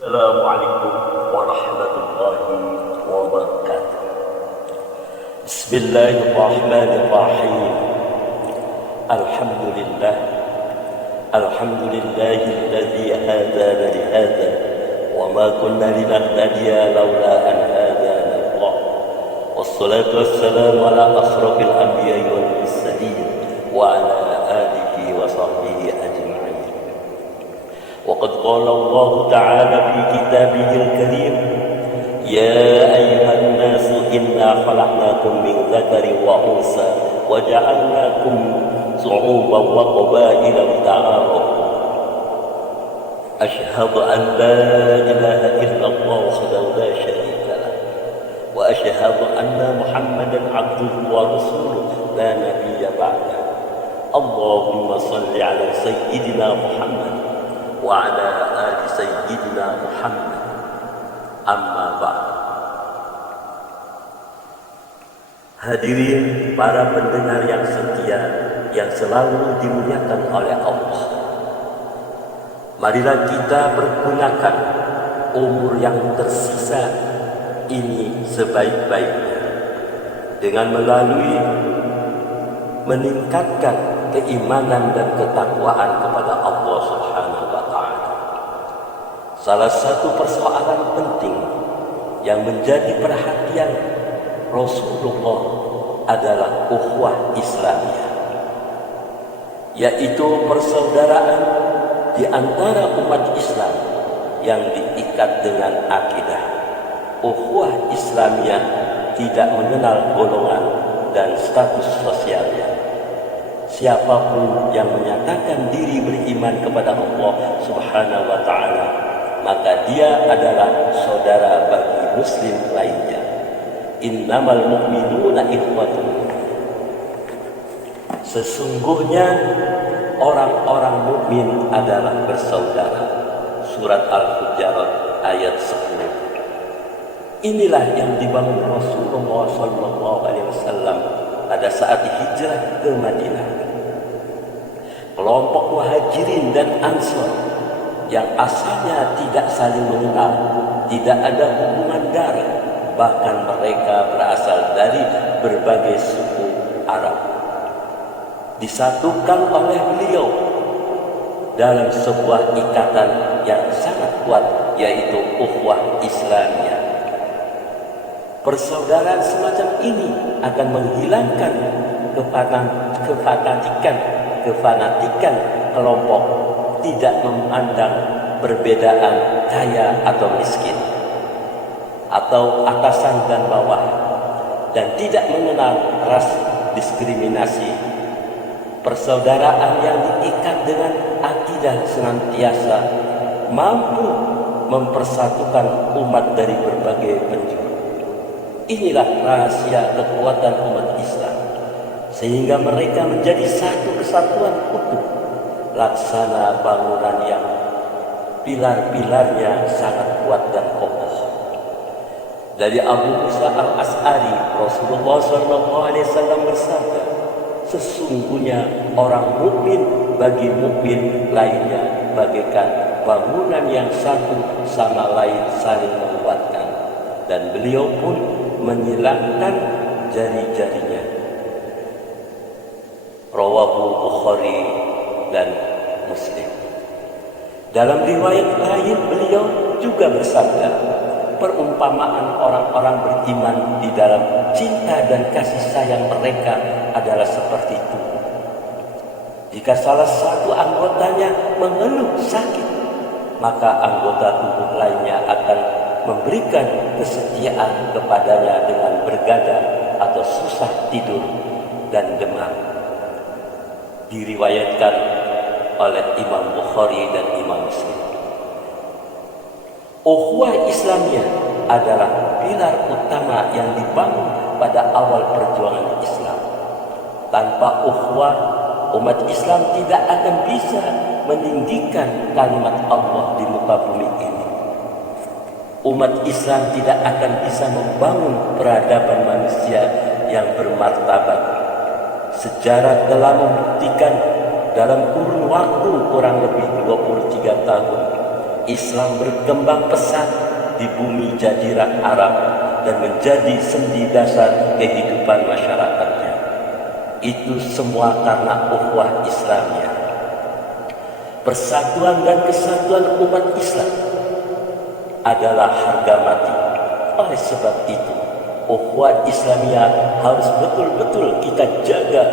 Assalamualaikum warahmatullahi wabarakatuh. Bismillahirrahmanirrahim. Alhamdulillah. Alhamdulillahilladzi hadana li hadza wa ma kunna linahtadiya laula an hadana Allah. Wassalatu wassalamu ala asrafil anbiya'i wal mursalin wa ala alihi wa sahbihi ajma'in. وقد قال الله تعالى في كتابه الكريم يا أيها الناس إنا خلقناكم من ذكر وأنثى وجعلناكم شعوبا وقبائل لتعارفوا أشهد أن لا إله إلا الله وحده لا شريك له وأشهد أن محمدا عبده ورسوله لا نبي بعده اللهم صل على سيدنا محمد وعلى آل سيدنا Muhammad. Amma ba'd. Hadirin para pendengar yang setia yang selalu dimuliakan oleh Allah, marilah kita pergunakan umur yang tersisa ini sebaik-baiknya dengan melalui meningkatkan keimanan dan ketakwaan kepada Allah Subhanahu wa Ta'ala. Salah satu persoalan penting yang menjadi perhatian Rasulullah adalah ukhuwah Islamiyah, yaitu persaudaraan di antara umat Islam yang diikat dengan akidah. Ukhuwah Islamiyah tidak mengenal golongan dan status sosialnya. Siapapun yang menyatakan diri beriman kepada Allah Subhanahu wa Ta'ala, maka dia adalah saudara bagi muslim lainnya. Innamal mu'minuna ikhwatun. Sesungguhnya orang-orang mukmin adalah bersaudara. Surat Al-Hujurat ayat 10. Inilah yang dibangun Rasulullah SAW pada saat hijrah ke Madinah. Kelompok Muhajirin dan Ansor yang asalnya tidak saling mengenal, tidak ada hubungan darah, bahkan mereka berasal dari berbagai suku Arab, disatukan oleh beliau dalam sebuah ikatan yang sangat kuat, yaitu ukhuwah Islamiyah. Persaudaraan semacam ini akan menghilangkan kefanatikan kelompok, tidak memandang perbedaan kaya atau miskin, atau atasan dan bawah, dan tidak mengenal ras diskriminasi. Persaudaraan yang diikat dengan akidah senantiasa mampu mempersatukan umat dari berbagai penjuru. Inilah rahasia kekuatan umat Islam, sehingga mereka menjadi satu kesatuan utuh, laksana bangunan yang pilar-pilarnya sangat kuat dan kokoh. Dari Abu Musa al-Ash'ari, Rasulullah SAW bersabda, sesungguhnya orang mukmin bagi mukmin lainnya bagaikan bangunan yang satu sama lain saling menguatkan. Dan beliau pun menyilangkan jari-jarinya. Rawahu Bukhari dan Muslim. Dalam riwayat lain beliau juga bersabda, perumpamaan orang-orang beriman di dalam cinta dan kasih sayang mereka adalah seperti itu. Jika salah satu anggotanya mengeluh sakit, maka anggota tubuh lainnya akan memberikan kesetiaan kepadanya dengan bergadang atau susah tidur dan demam. Diriwayatkan oleh Imam Bukhari dan Imam Muslim. Ukhuwah Islamiyah adalah pilar utama yang dibangun pada awal perjuangan Islam. Tanpa ukhuwah, umat Islam tidak akan bisa meninggikan kalimat Allah di muka bumi ini. Umat Islam tidak akan bisa membangun peradaban manusia yang bermartabat. Sejarah telah membuktikan dalam kurun waktu kurang lebih 23 tahun, Islam berkembang pesat di bumi Jazirah Arab dan menjadi sendi dasar kehidupan masyarakatnya. Itu semua karena ukhuwah Islamiyah, persatuan dan kesatuan umat Islam adalah harga mati. Oleh sebab itu, ukhuwah Islamiyah harus betul-betul kita jaga.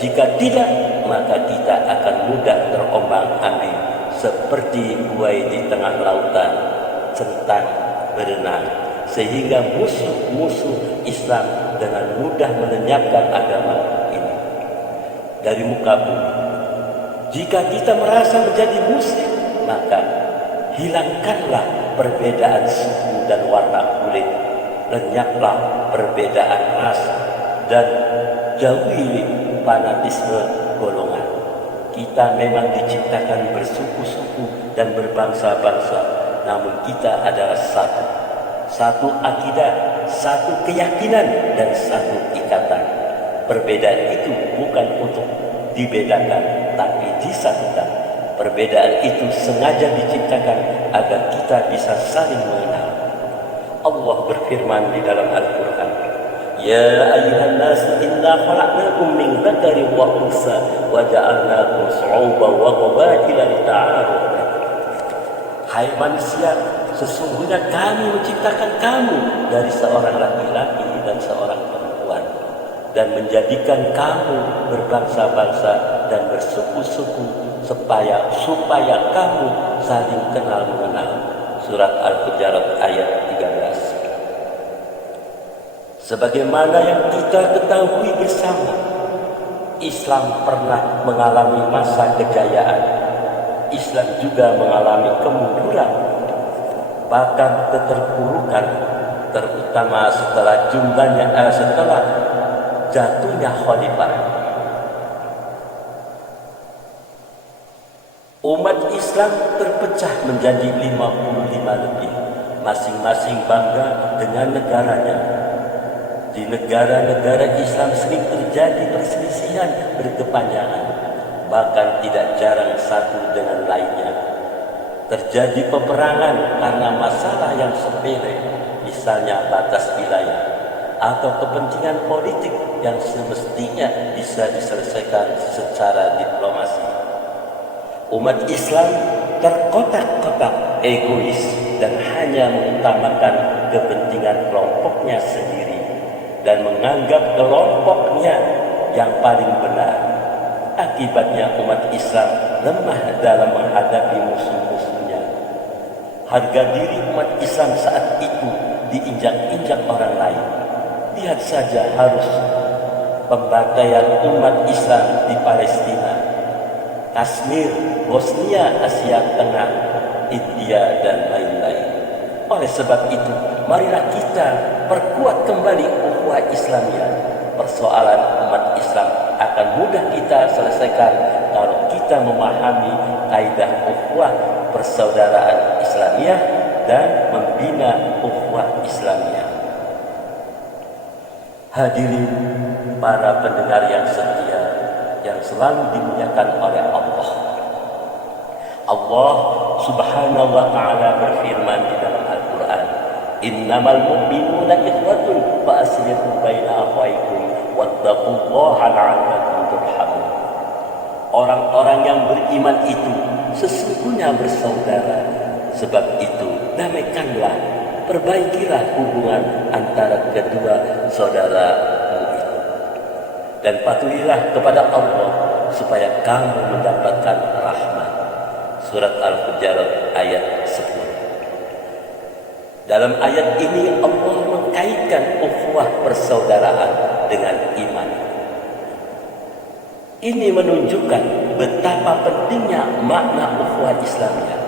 Jika tidak, maka kita akan mudah terombang-ambing seperti buai di tengah lautan, centang berenang, sehingga musuh-musuh Islam dengan mudah melenyapkan agama ini dari muka bumi. Jika kita merasa menjadi muslim, maka hilangkanlah perbedaan suku dan warna kulit, lenyaplah perbedaan ras, dan jauhi fanatisme golongan. Kita memang diciptakan bersuku-suku dan berbangsa-bangsa, namun kita adalah satu akidah, satu keyakinan, dan satu ikatan. Perbedaan itu bukan untuk dibedakan, tapi disatukan. Perbedaan itu sengaja diciptakan agar kita bisa saling mengenal. Allah berfirman di dalam Al-Quran, Ya ayyuhan nas inna khalaqnakum min dzakarin wa unsa wa ja'alnakum syu'uban wa qabaila lita'arafu. Hai manusia, sesungguhnya kami menciptakan kamu dari seorang laki-laki dan seorang perempuan dan menjadikan kamu berbangsa-bangsa dan bersuku-suku supaya kamu saling kenal mengenal. Surat Al-Hujurat ayat 13. Sebagaimana yang kita ketahui bersama, Islam pernah mengalami masa kejayaan. Islam juga mengalami kemunduran, bahkan keterpurukan, terutama setelah jatuhnya khalifah. Umat Islam terpecah menjadi 55 lebih, masing-masing bangga dengan negaranya. Di negara-negara Islam sering terjadi perselisihan berkepanjangan, bahkan tidak jarang satu dengan lainnya. Terjadi peperangan karena masalah yang sepele, misalnya batas wilayah, atau kepentingan politik yang semestinya bisa diselesaikan secara diplomasi. Umat Islam terkotak-kotak egois dan hanya mengutamakan kepentingan kelompoknya sendiri dan menganggap kelompoknya yang paling benar. Akibatnya umat Islam lemah dalam menghadapi musuh-musuhnya. Harga diri umat Islam saat itu diinjak-injak orang lain. Lihat saja harus pembantaian umat Islam di Palestina, Kashmir, Bosnia, Asia Tengah, India, dan lain-lain. Oleh sebab itu, marilah kita perkuat kembali ukhuwah Islamiyah. Persoalan umat Islam akan mudah kita selesaikan kalau kita memahami kaidah ukhuwah persaudaraan Islamiyah dan membina ukhuwah Islamiyah. Hadirin para pendengar yang setia, yang selalu dimuliakan oleh Allah. Allah Subhanahu wa ta'ala berfirman di dalam Al-Quran, Innamal mu'minuna ikhwatun fa aslihu baina akhawaykum wattaqullaha la'allakum turhamun. Orang-orang yang beriman itu sesungguhnya bersaudara. Sebab itu, damaikanlah, perbaikilah hubungan antara kedua saudaramu itu. Dan patuhilah kepada Allah supaya kamu mendapatkan rahmat. Surat Al-Hujurat ayat 10. Dalam ayat ini Allah mengkaitkan ukhuwah persaudaraan dengan iman. Ini menunjukkan betapa pentingnya makna ukhuwah Islamiyah.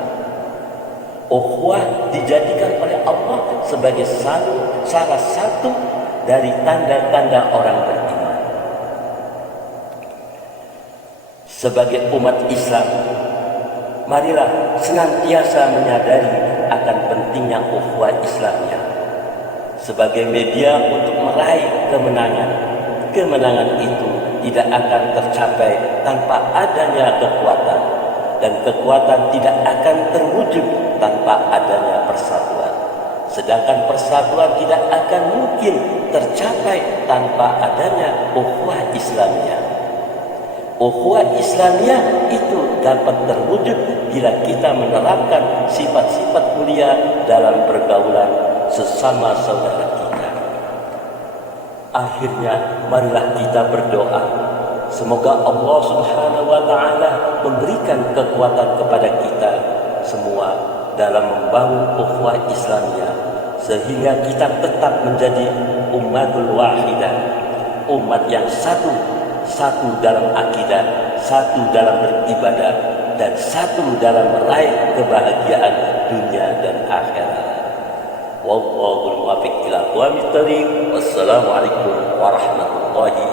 Ukhuwah dijadikan oleh Allah sebagai salah satu dari tanda-tanda orang beriman. Sebagai umat Islam, marilah senantiasa menyadari akan pentingnya ukhuwah Islamiyah sebagai media untuk meraih kemenangan. Kemenangan itu tidak akan tercapai tanpa adanya kekuatan, dan kekuatan tidak akan terwujud tanpa adanya persatuan. Sedangkan persatuan tidak akan mungkin tercapai tanpa adanya ukhuwah Islamiyah. Ukhuwah Islamiyah itu dapat terwujud bila kita menerapkan sifat-sifat mulia dalam pergaulan sesama saudara kita. Akhirnya marilah kita berdoa, semoga Allah Subhanahu wa Ta'ala memberikan kekuatan kepada kita semua dalam membangun ukhuwah Islamiyah, sehingga kita tetap menjadi ummatul wahidah, umat yang satu dalam akidah, satu dalam beribadah, dan satu dalam meraih kebahagiaan dunia dan akhirat. Wallahul muwaffiq ila aqwamit thoriq. Wassalamualaikum warahmatullahi